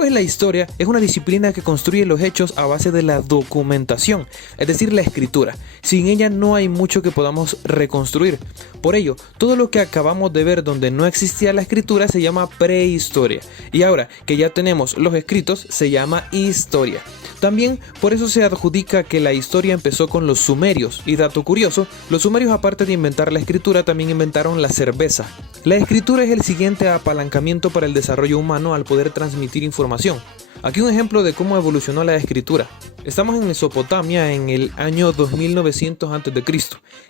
Pues la historia es una disciplina que construye los hechos a base de la documentación, es decir, la escritura. Sin ella no hay mucho que podamos reconstruir. Por ello, todo lo que acabamos de ver donde no existía la escritura se llama prehistoria. Y ahora que ya tenemos los escritos, se llama historia. También por eso se adjudica que la historia empezó con los sumerios. Y dato curioso, los sumerios, aparte de inventar la escritura, también inventaron la cerveza. La escritura es el siguiente apalancamiento para el desarrollo humano al poder transmitir información. Aquí un ejemplo de cómo evolucionó la escritura. Estamos en Mesopotamia en el año 2900 a.C.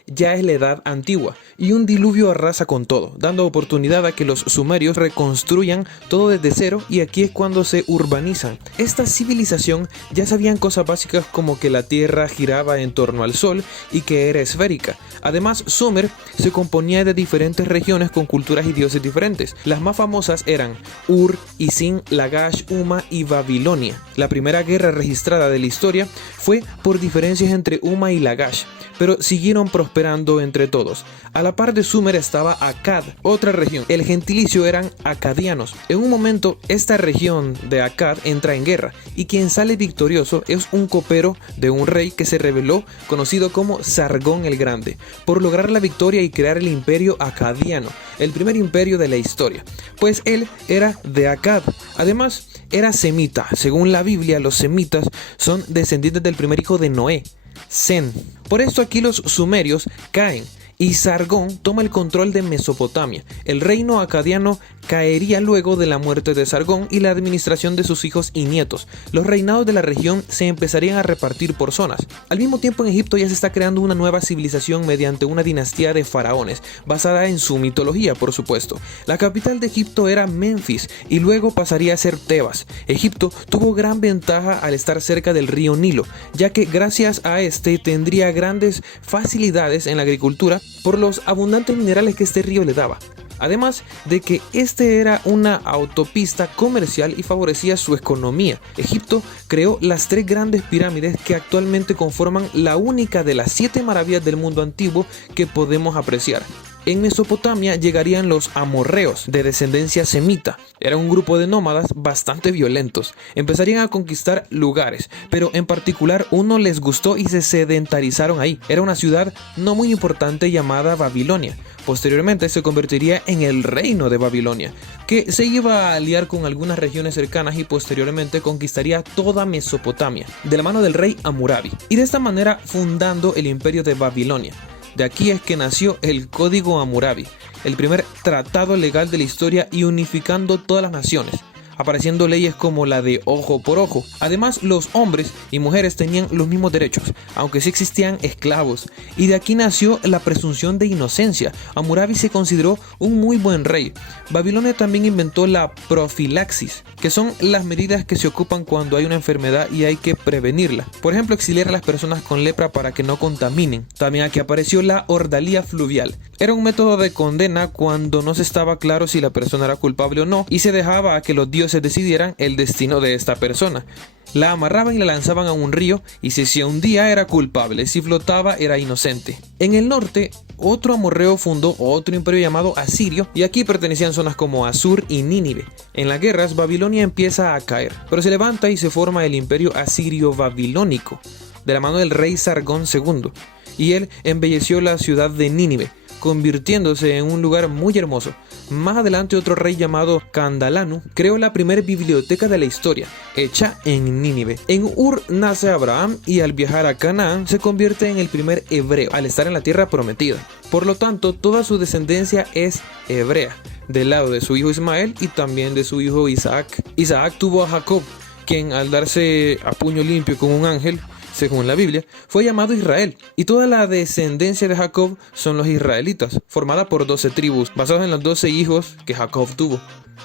Ya es la edad antigua y un diluvio arrasa con todo, dando oportunidad a que los sumerios reconstruyan todo desde cero, y aquí es cuando se urbanizan. Esta civilización ya sabían cosas básicas como que la tierra giraba en torno al sol y que era esférica. Además, Sumer se componía de diferentes regiones con culturas y dioses diferentes. Las más famosas eran Ur, Isin, Lagash, Uma y Babilonia. La primera guerra registrada de la historia fue por diferencias entre Uma y Lagash, pero siguieron prosperando entre todos. A la par de Sumer estaba Akkad, otra región. El gentilicio eran acadianos. En un momento, esta región de Akkad entra en guerra, y quien sale victorioso es un copero de un rey que se rebeló, conocido como Sargón el Grande, por lograr la victoria y crear el imperio acadiano, el primer imperio de la historia, pues él era de Akkad. Además, era semita. Según la Biblia, los semitas son descendientes del primer hijo de Noé, Sem. Por esto aquí los sumerios caen y Sargón toma el control de Mesopotamia. El reino acadiano caería luego de la muerte de Sargón y la administración de sus hijos y nietos. Los reinados de la región se empezarían a repartir por zonas. Al mismo tiempo, en Egipto ya se está creando una nueva civilización mediante una dinastía de faraones, basada en su mitología, por supuesto. La capital de Egipto era Menfis y luego pasaría a ser Tebas. Egipto tuvo gran ventaja al estar cerca del río Nilo, ya que gracias a este tendría grandes facilidades en la agricultura por los abundantes minerales que este río le daba. Además de que este era una autopista comercial y favorecía su economía. Egipto creó las 3 grandes pirámides que actualmente conforman la única de las 7 maravillas del mundo antiguo que podemos apreciar. En Mesopotamia llegarían los amorreos, de descendencia semita. Era un grupo de nómadas bastante violentos. Empezarían a conquistar lugares, pero en particular uno les gustó y se sedentarizaron ahí. Era una ciudad no muy importante llamada Babilonia. Posteriormente se convertiría en el reino de Babilonia, que se iba a aliar con algunas regiones cercanas y posteriormente conquistaría toda Mesopotamia, de la mano del rey Hammurabi, y de esta manera fundando el imperio de Babilonia. De aquí es que nació el Código Hammurabi, el primer tratado legal de la historia, y unificando todas las naciones, apareciendo leyes como la de ojo por ojo. Además, los hombres y mujeres tenían los mismos derechos, aunque sí existían esclavos, y de aquí nació la presunción de inocencia. Hammurabi se consideró un muy buen rey. Babilonia también inventó la profilaxis, que son las medidas que se ocupan cuando hay una enfermedad y hay que prevenirla. Por ejemplo, exiliar a las personas con lepra para que no contaminen. También aquí apareció la ordalía fluvial. Era un método de condena cuando no se estaba claro si la persona era culpable o no, y se dejaba a que los dioses decidieran el destino de esta persona. La amarraban y la lanzaban a un río, y si se hundía era culpable, si flotaba era inocente. En el norte, otro amorreo fundó otro imperio llamado Asirio, y aquí pertenecían zonas como Asur y Nínive. En las guerras, Babilonia empieza a caer, pero se levanta y se forma el imperio asirio-babilónico, de la mano del rey Sargón II, y él embelleció la ciudad de Nínive, convirtiéndose en un lugar muy hermoso. Más adelante, otro rey llamado Candalanu creó la primera biblioteca de la historia, hecha en Nínive. En Ur nace Abraham, y al viajar a Canaán se convierte en el primer hebreo al estar en la tierra prometida. Por lo tanto, toda su descendencia es hebrea, del lado de su hijo Ismael y también de su hijo Isaac. Isaac tuvo a Jacob, quien al darse a puño limpio con un ángel, según la Biblia, fue llamado Israel, y toda la descendencia de Jacob son los israelitas, formada por 12 tribus, basados en los 12 hijos que Jacob tuvo.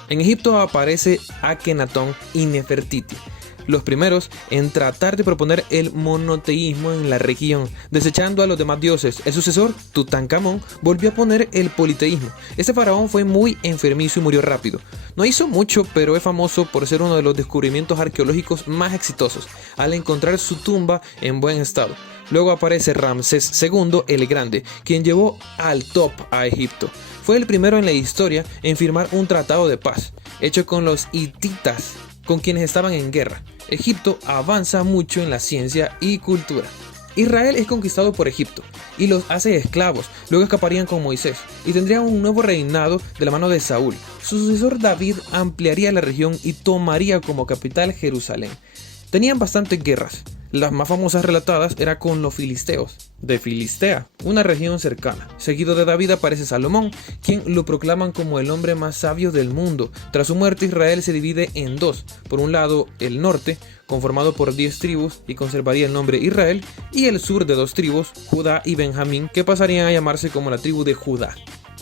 En Egipto aparece Akenatón y Nefertiti, los primeros en tratar de proponer el monoteísmo en la región, desechando a los demás dioses. El sucesor, Tutankamón, volvió a poner el politeísmo. Este faraón fue muy enfermizo y murió rápido. No hizo mucho, pero es famoso por ser uno de los descubrimientos arqueológicos más exitosos, al encontrar su tumba en buen estado. Luego aparece Ramsés II el Grande, quien llevó al top a Egipto. Fue el primero en la historia en firmar un tratado de paz, hecho con los hititas, con quienes estaban en guerra. Egipto avanza mucho en la ciencia y cultura. Israel es conquistado por Egipto y los hace esclavos, luego escaparían con Moisés y tendrían un nuevo reinado de la mano de Saúl. Su sucesor David ampliaría la región y tomaría como capital Jerusalén. Tenían bastantes guerras. Las más famosas relatadas eran con los filisteos, de Filistea, una región cercana. Seguido de David aparece Salomón, quien lo proclaman como el hombre más sabio del mundo. Tras su muerte, Israel se divide en dos. Por un lado, el norte, conformado por 10 tribus y conservaría el nombre Israel, y el sur de 2 tribus, Judá y Benjamín, que pasarían a llamarse como la tribu de Judá.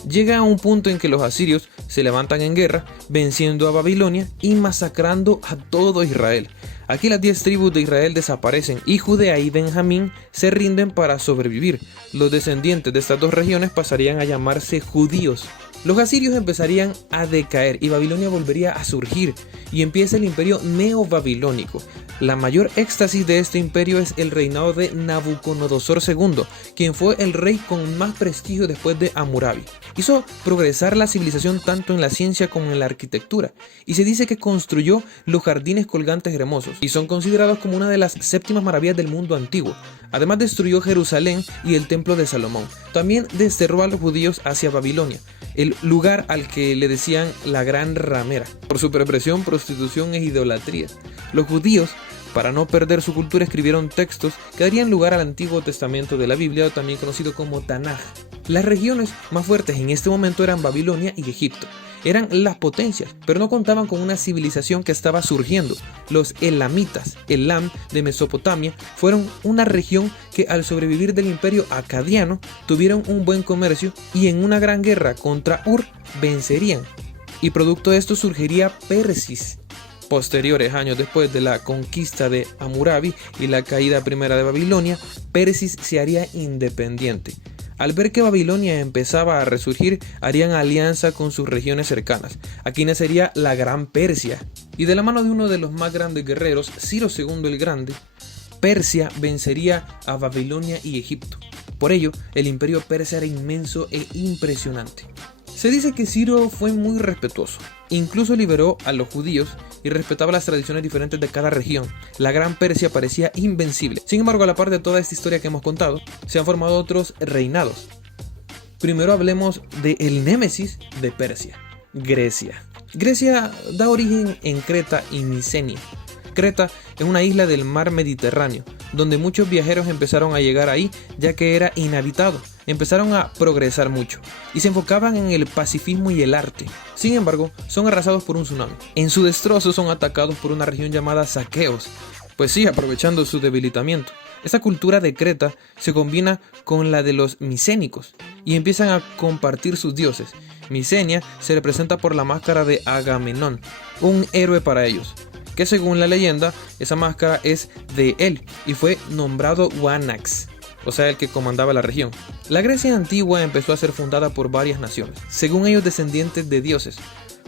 Llega a un punto en que los asirios se levantan en guerra, venciendo a Babilonia y masacrando a todo Israel. Aquí las 10 tribus de Israel desaparecen y Judea y Benjamín se rinden para sobrevivir. Los descendientes de estas dos regiones pasarían a llamarse judíos. Los asirios empezarían a decaer y Babilonia volvería a surgir y empieza el imperio neobabilónico. La mayor éxtasis de este imperio es el reinado de Nabucodonosor II, quien fue el rey con más prestigio después de Hammurabi. Hizo progresar la civilización tanto en la ciencia como en la arquitectura, y se dice que construyó los jardines colgantes hermosos, y son considerados como una de las 7 maravillas del mundo antiguo. Además destruyó Jerusalén y el templo de Salomón. También desterró a los judíos hacia Babilonia, el lugar al que le decían la Gran Ramera, por su perversión, prostitución e idolatría. Los judíos, para no perder su cultura, escribieron textos que darían lugar al Antiguo Testamento de la Biblia, también conocido como Tanaj. Las regiones más fuertes en este momento eran Babilonia y Egipto. Eran las potencias, pero no contaban con una civilización que estaba surgiendo. Los elamitas, Elam de Mesopotamia, fueron una región que al sobrevivir del imperio acadiano tuvieron un buen comercio y en una gran guerra contra Ur vencerían. Y producto de esto surgiría Persis. Posteriores años después de la conquista de Hammurabi y la caída primera de Babilonia, Persis se haría independiente. Al ver que Babilonia empezaba a resurgir, harían alianza con sus regiones cercanas. Aquí nacería la Gran Persia. Y de la mano de uno de los más grandes guerreros, Ciro II el Grande, Persia vencería a Babilonia y Egipto. Por ello, el imperio persa era inmenso e impresionante. Se dice que Ciro fue muy respetuoso, incluso liberó a los judíos y respetaba las tradiciones diferentes de cada región. La Gran Persia parecía invencible. Sin embargo, a la par de toda esta historia que hemos contado, se han formado otros reinados. Primero hablemos del némesis de Persia, Grecia. Grecia da origen en Creta y Micenia. Creta es una isla del mar Mediterráneo, donde muchos viajeros empezaron a llegar ahí ya que era inhabitado. Empezaron a progresar mucho y se enfocaban en el pacifismo y el arte. Sin embargo, son arrasados por un tsunami. En su destrozo son atacados por una región llamada saqueos, pues sí, aprovechando su debilitamiento. Esta cultura de Creta se combina con la de los micénicos y empiezan a compartir sus dioses. Micenia se representa por la máscara de Agamenón, un héroe para ellos, que según la leyenda, esa máscara es de él y fue nombrado Wanax, o sea, el que comandaba la región. La Grecia antigua empezó a ser fundada por varias naciones, según ellos descendientes de dioses.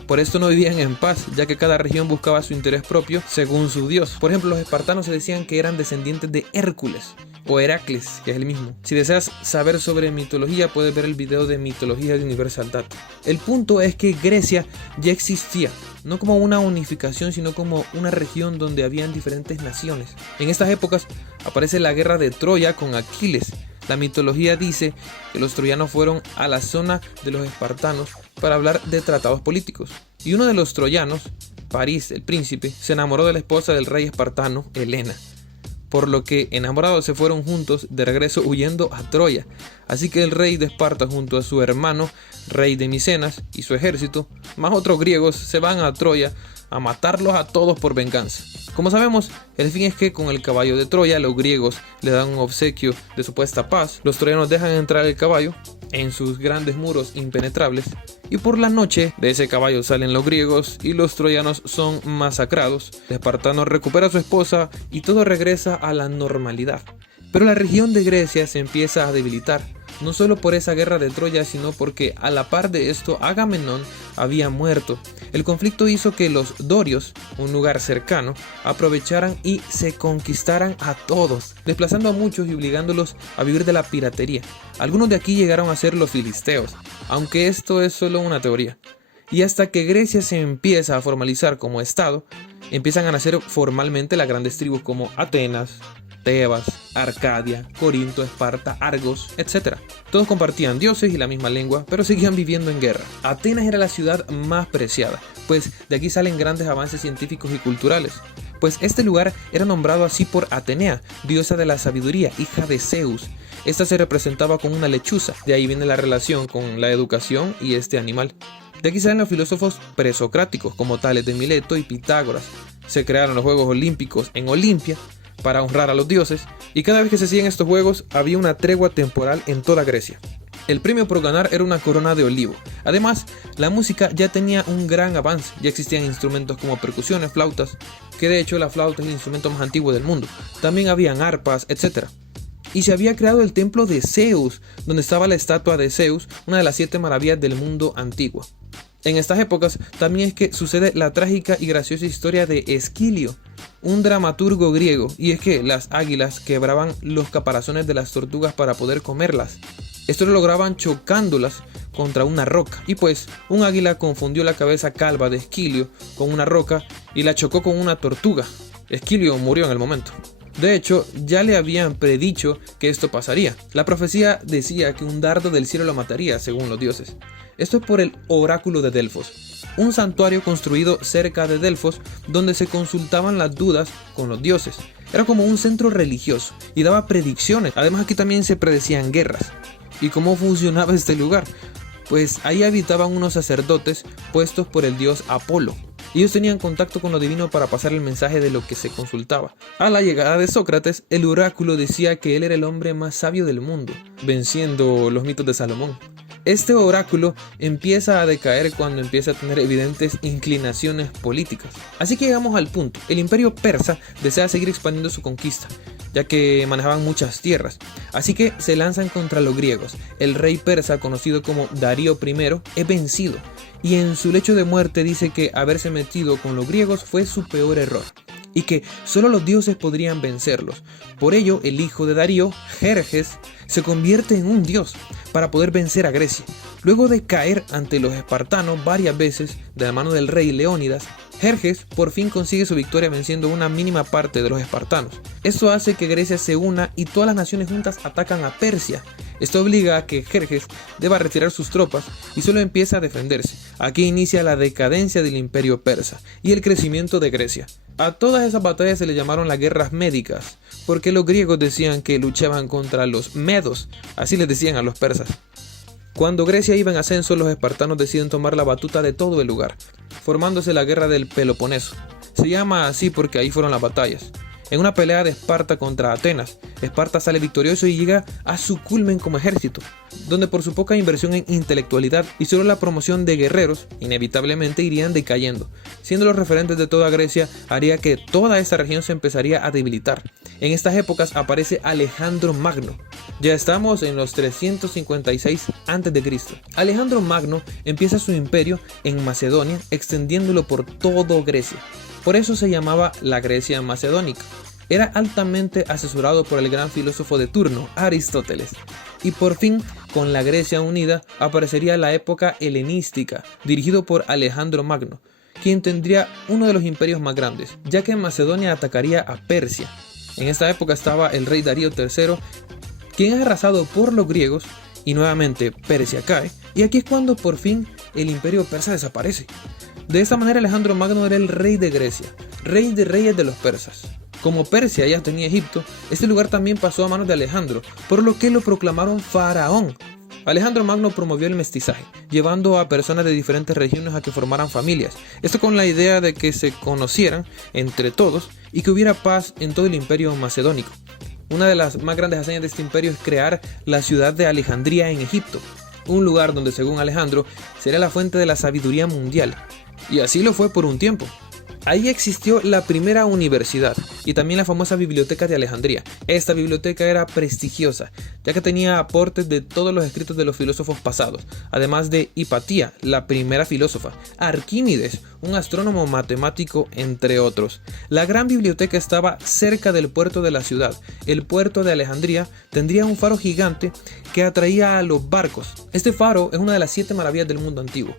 Por esto no vivían en paz, ya que cada región buscaba su interés propio según su dios. Por ejemplo, los espartanos se decían que eran descendientes de Hércules, o Heracles, que es el mismo. Si deseas saber sobre mitología, puedes ver el video de Mitología de Universal Data. El punto es que Grecia ya existía, no como una unificación, sino como una región donde habían diferentes naciones. En estas épocas aparece la guerra de Troya con Aquiles. La mitología dice que los troyanos fueron a la zona de los espartanos para hablar de tratados políticos. Y uno de los troyanos, París, el príncipe, se enamoró de la esposa del rey espartano, Helena. Por lo que enamorados se fueron juntos de regreso huyendo a Troya. Así que el rey de Esparta junto a su hermano, rey de Micenas, y su ejército, más otros griegos, se van a Troya a matarlos a todos por venganza. Como sabemos, el fin es que con el caballo de Troya los griegos le dan un obsequio de supuesta paz, los troyanos dejan entrar el caballo en sus grandes muros impenetrables y por la noche de ese caballo salen los griegos y los troyanos son masacrados. El espartano recupera a su esposa y todo regresa a la normalidad. Pero la región de Grecia se empieza a debilitar, no solo por esa guerra de Troya, sino porque a la par de esto Agamenón había muerto. El conflicto hizo que los dorios, un lugar cercano, aprovecharan y se conquistaran a todos, desplazando a muchos y obligándolos a vivir de la piratería. Algunos de aquí llegaron a ser los filisteos, aunque esto es solo una teoría. Y hasta que Grecia se empieza a formalizar como estado, empiezan a nacer formalmente las grandes tribus como Atenas, Tebas, Arcadia, Corinto, Esparta, Argos, etc. Todos compartían dioses y la misma lengua, pero seguían viviendo en guerra. Atenas era la ciudad más preciada, pues de aquí salen grandes avances científicos y culturales. Pues este lugar era nombrado así por Atenea, diosa de la sabiduría, hija de Zeus. Esta se representaba con una lechuza, de ahí viene la relación con la educación y este animal. De aquí salen los filósofos presocráticos como Tales de Mileto y Pitágoras. Se crearon los Juegos Olímpicos en Olimpia para honrar a los dioses, y cada vez que se hacían estos juegos había una tregua temporal en toda Grecia. El premio por ganar era una corona de olivo. Además, la música ya tenía un gran avance, ya existían instrumentos como percusiones, flautas, que de hecho la flauta es el instrumento más antiguo del mundo. También habían arpas, etc. Y se había creado el templo de Zeus, donde estaba la estatua de Zeus, una de las 7 maravillas del mundo antiguo. En estas épocas también es que sucede la trágica y graciosa historia de Esquilio, un dramaturgo griego, y es que las águilas quebraban los caparazones de las tortugas para poder comerlas. Esto lo lograban chocándolas contra una roca, y pues un águila confundió la cabeza calva de Esquilio con una roca y la chocó con una tortuga. Esquilio murió en el momento. De hecho, ya le habían predicho que esto pasaría. La profecía decía que un dardo del cielo lo mataría, según los dioses. Esto es por el oráculo de Delfos, un santuario construido cerca de Delfos donde se consultaban las dudas con los dioses. Era como un centro religioso y daba predicciones. Además, aquí también se predecían guerras. ¿Y cómo funcionaba este lugar? Pues ahí habitaban unos sacerdotes puestos por el dios Apolo. Ellos tenían contacto con lo divino para pasar el mensaje de lo que se consultaba. A la llegada de Sócrates, el oráculo decía que él era el hombre más sabio del mundo, venciendo los mitos de Salomón. Este oráculo empieza a decaer cuando empieza a tener evidentes inclinaciones políticas. Así que llegamos al punto. El imperio persa desea seguir expandiendo su conquista, ya que manejaban muchas tierras. Así que se lanzan contra los griegos. El rey persa, conocido como Darío I, es vencido. Y en su lecho de muerte dice que haberse metido con los griegos fue su peor error, y que solo los dioses podrían vencerlos. Por ello, el hijo de Darío, Jerjes, se convierte en un dios para poder vencer a Grecia. Luego de caer ante los espartanos varias veces de la mano del rey Leónidas, Jerjes por fin consigue su victoria venciendo una mínima parte de los espartanos. Esto hace que Grecia se una y todas las naciones juntas atacan a Persia. Esto obliga a que Jerjes deba retirar sus tropas y solo empieza a defenderse. Aquí inicia la decadencia del imperio persa y el crecimiento de Grecia. A todas esas batallas se le llamaron las guerras médicas, porque los griegos decían que luchaban contra los medos, así les decían a los persas. Cuando Grecia iba en ascenso, los espartanos deciden tomar la batuta de todo el lugar, formándose la guerra del Peloponeso. Se llama así porque ahí fueron las batallas. En una pelea de Esparta contra Atenas, Esparta sale victorioso y llega a su culmen como ejército, donde por su poca inversión en intelectualidad y solo la promoción de guerreros, inevitablemente irían decayendo. Siendo los referentes de toda Grecia, haría que toda esta región se empezaría a debilitar. En estas épocas aparece Alejandro Magno. Ya estamos en los 356 a.C. Alejandro Magno empieza su imperio en Macedonia, extendiéndolo por toda Grecia. Por eso se llamaba la Grecia macedónica. Era altamente asesorado por el gran filósofo de turno, Aristóteles. Y por fin, con la Grecia unida, aparecería la época helenística, dirigido por Alejandro Magno, quien tendría uno de los imperios más grandes, ya que Macedonia atacaría a Persia. En esta época estaba el rey Darío III, quien es arrasado por los griegos, y nuevamente Persia cae, y aquí es cuando por fin el imperio persa desaparece. De esta manera Alejandro Magno era el rey de Grecia, rey de reyes de los persas. Como Persia ya tenía Egipto, este lugar también pasó a manos de Alejandro, por lo que lo proclamaron faraón. Alejandro Magno promovió el mestizaje, llevando a personas de diferentes regiones a que formaran familias. Esto con la idea de que se conocieran entre todos y que hubiera paz en todo el imperio macedónico. Una de las más grandes hazañas de este imperio es crear la ciudad de Alejandría en Egipto, un lugar donde según Alejandro sería la fuente de la sabiduría mundial. Y así lo fue por un tiempo. Ahí existió la primera universidad y también la famosa biblioteca de Alejandría. Esta biblioteca era prestigiosa, ya que tenía aportes de todos los escritos de los filósofos pasados, además de Hipatía, la primera filósofa, Arquímedes, un astrónomo matemático, entre otros. La gran biblioteca estaba cerca del puerto de la ciudad. El puerto de Alejandría tendría un faro gigante que atraía a los barcos. Este faro es una de las 7 maravillas del mundo antiguo.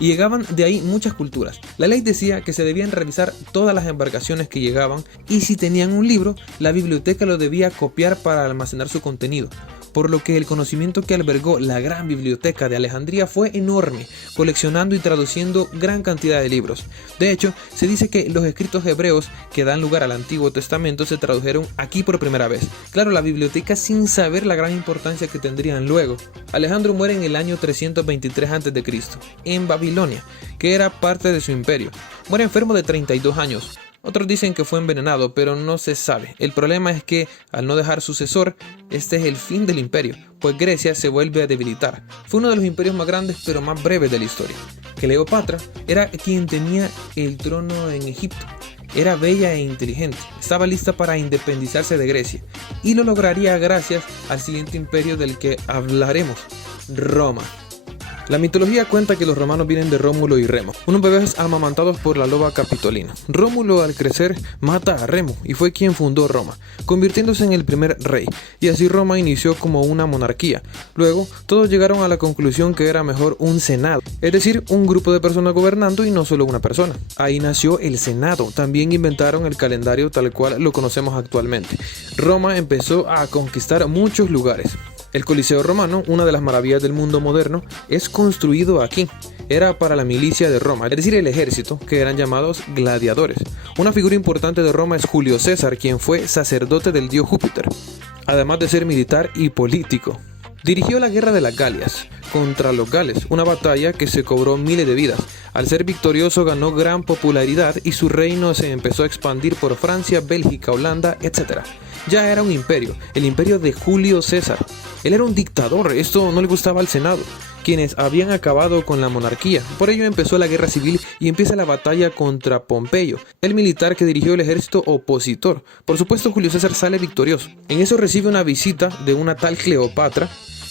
y llegaban de ahí muchas culturas. La ley decía que se debían revisar todas las embarcaciones que llegaban y si tenían un libro, la biblioteca lo debía copiar para almacenar su contenido. Por lo que el conocimiento que albergó la gran biblioteca de Alejandría fue enorme, coleccionando y traduciendo gran cantidad de libros. De hecho, se dice que los escritos hebreos que dan lugar al Antiguo Testamento se tradujeron aquí por primera vez. Claro, la biblioteca sin saber la gran importancia que tendrían luego. Alejandro muere en el año 323 a.C., en Babilonia, que era parte de su imperio. Muere enfermo de 32 años. Otros dicen que fue envenenado, pero no se sabe. El problema es que, al no dejar sucesor, este es el fin del imperio, pues Grecia se vuelve a debilitar. Fue uno de los imperios más grandes, pero más breves de la historia. Cleopatra era quien tenía el trono en Egipto. Era bella e inteligente, estaba lista para independizarse de Grecia, y lo lograría gracias al siguiente imperio del que hablaremos, Roma. La mitología cuenta que los romanos vienen de Rómulo y Remo, unos bebés amamantados por la loba Capitolina. Rómulo al crecer mata a Remo y fue quien fundó Roma, convirtiéndose en el primer rey, y así Roma inició como una monarquía. Luego, todos llegaron a la conclusión que era mejor un senado, es decir, un grupo de personas gobernando y no solo una persona. Ahí nació el Senado, también inventaron el calendario tal cual lo conocemos actualmente. Roma empezó a conquistar muchos lugares. El Coliseo romano, una de las maravillas del mundo moderno, es construido aquí. Era para la milicia de Roma, es decir, el ejército, que eran llamados gladiadores. Una figura importante de Roma es Julio César, quien fue sacerdote del dios Júpiter, además de ser militar y político. Dirigió la guerra de las Galias contra los gales, una batalla que se cobró miles de vidas. Al ser victorioso ganó gran popularidad y su reino se empezó a expandir por Francia, Bélgica, Holanda, etc. Ya era un imperio, el imperio de Julio César. Él era un dictador, esto no le gustaba al Senado, quienes habían acabado con la monarquía. Por ello empezó la guerra civil y empieza la batalla contra Pompeyo, el militar que dirigió el ejército opositor. Por supuesto, Julio César sale victorioso. En eso recibe una visita de una tal Cleopatra,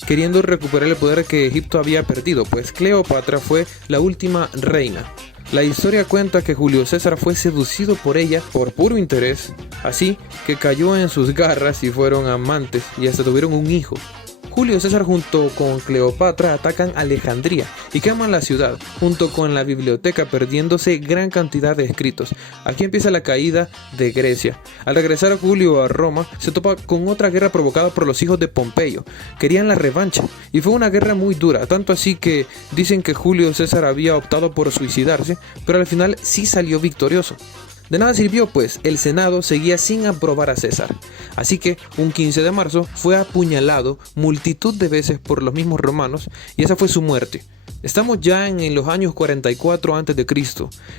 queriendo recuperar el poder que Egipto había perdido, pues Cleopatra fue la última reina. La historia cuenta que Julio César fue seducido por ella por puro interés, así que cayó en sus garras y fueron amantes y hasta tuvieron un hijo. Julio César junto con Cleopatra atacan Alejandría y queman la ciudad, junto con la biblioteca, perdiéndose gran cantidad de escritos. Aquí empieza la caída de Grecia. Al regresar Julio a Roma, se topa con otra guerra provocada por los hijos de Pompeyo. Querían la revancha, y fue una guerra muy dura, tanto así que dicen que Julio César había optado por suicidarse, pero al final sí salió victorioso. De nada sirvió, pues el Senado seguía sin aprobar a César. Así que un 15 de marzo fue apuñalado multitud de veces por los mismos romanos y esa fue su muerte. Estamos ya en los años 44 a.C.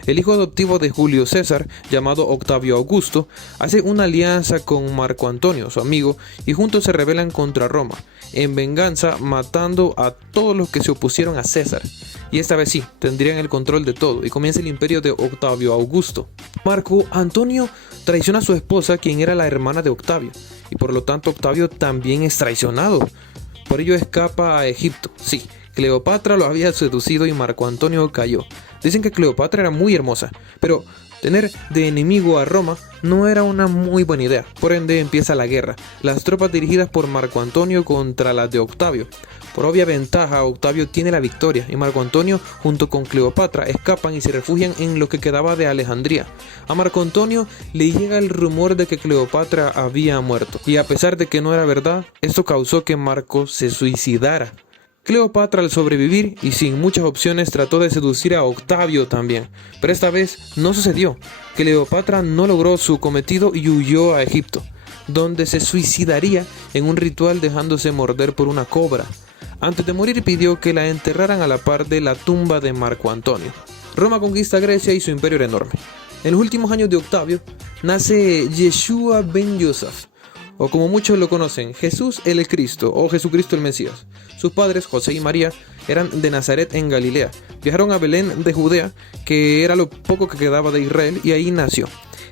El hijo adoptivo de Julio César, llamado Octavio Augusto, hace una alianza con Marco Antonio, su amigo, y juntos se rebelan contra Roma, en venganza matando a todos los que se opusieron a César. Y esta vez sí, tendrían el control de todo y comienza el imperio de Octavio Augusto. Marco Antonio traiciona a su esposa, quien era la hermana de Octavio, y por lo tanto Octavio también es traicionado. Por ello escapa a Egipto. Sí, Cleopatra lo había seducido y Marco Antonio cayó. Dicen que Cleopatra era muy hermosa, pero tener de enemigo a Roma no era una muy buena idea. Por ende empieza la guerra, las tropas dirigidas por Marco Antonio contra las de Octavio. Por obvia ventaja, Octavio tiene la victoria y Marco Antonio junto con Cleopatra escapan y se refugian en lo que quedaba de Alejandría. A Marco Antonio le llega el rumor de que Cleopatra había muerto, y a pesar de que no era verdad, esto causó que Marco se suicidara. Cleopatra, al sobrevivir y sin muchas opciones, trató de seducir a Octavio también, pero esta vez no sucedió. Cleopatra no logró su cometido y huyó a Egipto, donde se suicidaría en un ritual dejándose morder por una cobra. Antes de morir pidió que la enterraran a la par de la tumba de Marco Antonio. Roma conquista Grecia y su imperio era enorme. En los últimos años de Octavio nace Yeshua ben Yosef, o como muchos lo conocen, Jesús el Cristo o Jesucristo el Mesías. Sus padres, José y María, eran de Nazaret en Galilea. Viajaron a Belén de Judea, que era lo poco que quedaba de Israel, y ahí nació.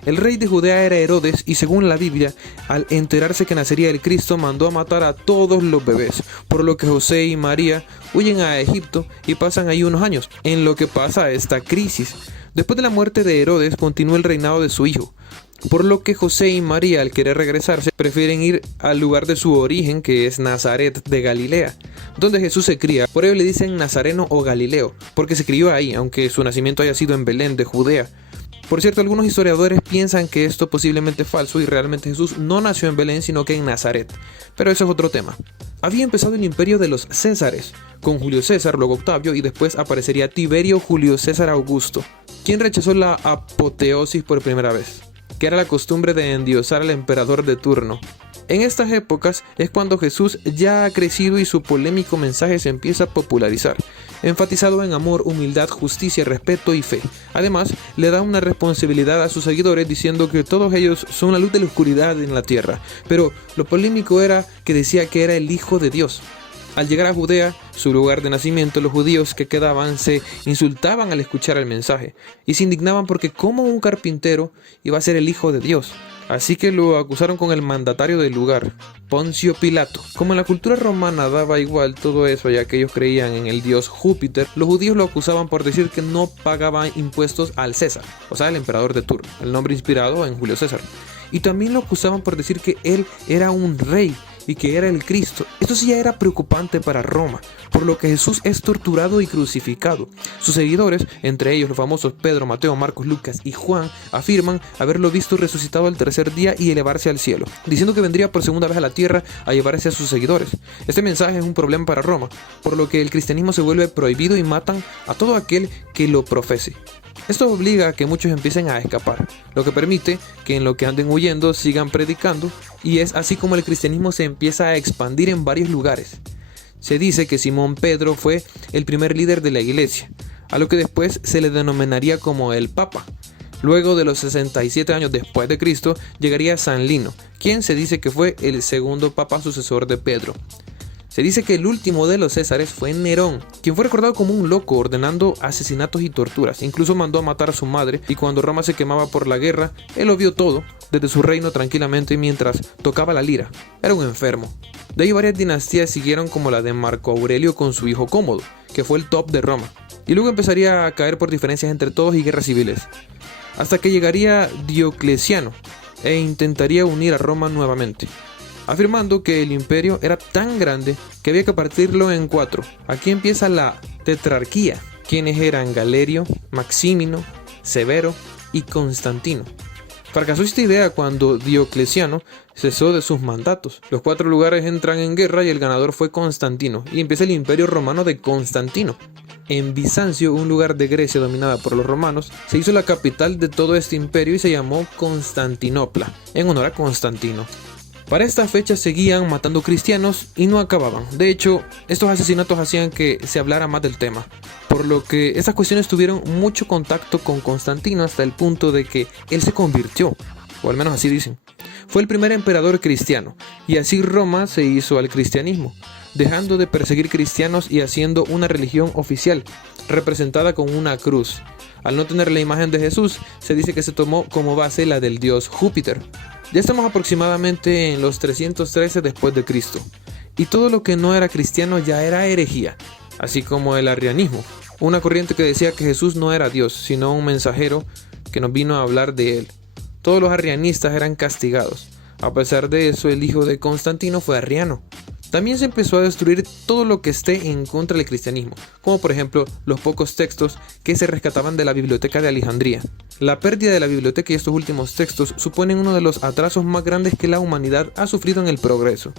El rey de Judea era Herodes y según la Biblia, al enterarse que nacería el Cristo, mandó a matar a todos los bebés, por lo que José y María huyen a Egipto y pasan ahí unos años, en lo que pasa esta crisis. Después de la muerte de Herodes, continúa el reinado de su hijo. por lo que José y María, al querer regresarse, prefieren ir al lugar de su origen, que es Nazaret de Galilea, donde Jesús se cría. Por ello le dicen Nazareno o Galileo, porque se crió ahí, aunque su nacimiento haya sido en Belén de Judea. Por cierto, algunos historiadores piensan que esto posiblemente es falso y realmente Jesús no nació en Belén, sino que en Nazaret. Pero eso es otro tema. Había empezado el imperio de los Césares, con Julio César, luego Octavio, y después aparecería Tiberio Julio César Augusto, quien rechazó la apoteosis por primera vez, que era la costumbre de endiosar al emperador de turno. En estas épocas es cuando Jesús ya ha crecido y su polémico mensaje se empieza a popularizar, enfatizado en amor, humildad, justicia, respeto y fe. Además, le da una responsabilidad a sus seguidores diciendo que todos ellos son la luz de la oscuridad en la tierra. Pero lo polémico era que decía que era el Hijo de Dios. Al llegar a Judea, su lugar de nacimiento, los judíos que quedaban se insultaban al escuchar el mensaje y se indignaban porque como un carpintero iba a ser el Hijo de Dios. Así que lo acusaron con el mandatario del lugar, Poncio Pilato. Como en la cultura romana daba igual todo eso ya que ellos creían en el dios Júpiter, los judíos lo acusaban por decir que no pagaban impuestos al César, o sea, el emperador de turno, el nombre inspirado en Julio César. Y también lo acusaban por decir que él era un rey y que era el Cristo. Esto sí ya era preocupante para Roma, por lo que Jesús es torturado y crucificado. Sus seguidores, entre ellos los famosos Pedro, Mateo, Marcos, Lucas y Juan, afirman haberlo visto resucitado al tercer día y elevarse al cielo, diciendo que vendría por segunda vez a la tierra a llevarse a sus seguidores. Este mensaje es un problema para Roma, por lo que el cristianismo se vuelve prohibido y matan a todo aquel que lo profese. Esto obliga a que muchos empiecen a escapar, lo que permite que en lo que anden huyendo sigan predicando, y es así como el cristianismo se empieza a expandir en varios lugares. Se dice que Simón Pedro fue el primer líder de la iglesia, a lo que después se le denominaría como el Papa. Luego de los 67 años después de Cristo llegaría San Lino, quien se dice que fue el segundo papa sucesor de Pedro. Se dice que el último de los Césares fue Nerón, quien fue recordado como un loco ordenando asesinatos y torturas. Incluso mandó a matar a su madre, y cuando Roma se quemaba por la guerra, él lo vio todo desde su reino tranquilamente mientras tocaba la lira. Era un enfermo. De ahí varias dinastías siguieron, como la de Marco Aurelio con su hijo Cómodo, que fue el top de Roma. Y luego empezaría a caer por diferencias entre todos y guerras civiles, hasta que llegaría Diocleciano e intentaría unir a Roma nuevamente, afirmando que el imperio era tan grande que había que partirlo en 4. Aquí empieza la tetrarquía, quienes eran Galerio, Maximino, Severo y Constantino. Fracasó esta idea cuando Diocleciano cesó de sus mandatos. Los 4 lugares entran en guerra y el ganador fue Constantino, y empieza el imperio romano de Constantino. En Bizancio, un lugar de Grecia dominada por los romanos, se hizo la capital de todo este imperio y se llamó Constantinopla, en honor a Constantino. Para esta fecha seguían matando cristianos y no acababan. De hecho, estos asesinatos hacían que se hablara más del tema, por lo que estas cuestiones tuvieron mucho contacto con Constantino hasta el punto de que él se convirtió, o al menos así dicen. Fue el primer emperador cristiano, y así Roma se hizo al cristianismo, dejando de perseguir cristianos y haciendo una religión oficial, representada con una cruz. Al no tener la imagen de Jesús, se dice que se tomó como base la del dios Júpiter. Ya estamos aproximadamente en los 313 después de Cristo, y todo lo que no era cristiano ya era herejía, así como el arrianismo, una corriente que decía que Jesús no era Dios, sino un mensajero que nos vino a hablar de él. Todos los arrianistas eran castigados. A pesar de eso, el hijo de Constantino fue arriano. También se empezó a destruir todo lo que esté en contra del cristianismo, como por ejemplo los pocos textos que se rescataban de la biblioteca de Alejandría. La pérdida de la biblioteca y estos últimos textos suponen uno de los atrasos más grandes que la humanidad ha sufrido en el progreso.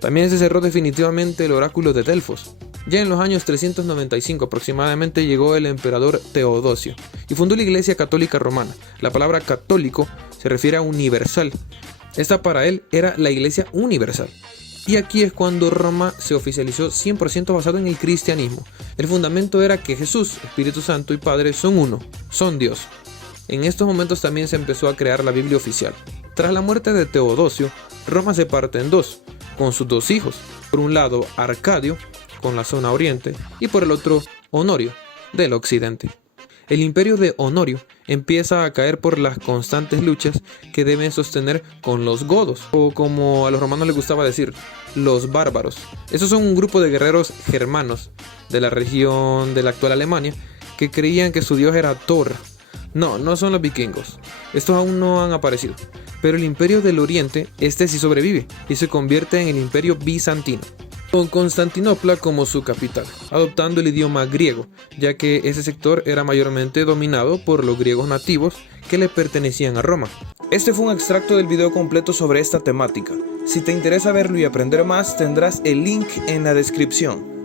También se cerró definitivamente el oráculo de Delfos. Ya en los años 395 aproximadamente llegó el emperador Teodosio y fundó la Iglesia Católica Romana. La palabra católico se refiere a universal. Esta para él era la Iglesia universal. Y aquí es cuando Roma se oficializó 100% basado en el cristianismo. El fundamento era que Jesús, Espíritu Santo y Padre son uno, son Dios. En estos momentos también se empezó a crear la Biblia oficial. Tras la muerte de Teodosio, Roma se parte en 2, con sus 2 hijos. Por un lado Arcadio, con la zona oriente, y por el otro Honorio, del occidente. El imperio de Honorio empieza a caer por las constantes luchas que deben sostener con los godos, o como a los romanos les gustaba decir, los bárbaros. Esos son un grupo de guerreros germanos de la región de la actual Alemania que creían que su dios era Thor. No, no son los vikingos. Estos aún no han aparecido. Pero el Imperio del Oriente, este sí sobrevive y se convierte en el Imperio Bizantino, con Constantinopla como su capital, adoptando el idioma griego, ya que ese sector era mayormente dominado por los griegos nativos que le pertenecían a Roma. Este fue un extracto del video completo sobre esta temática. Si te interesa verlo y aprender más, tendrás el link en la descripción.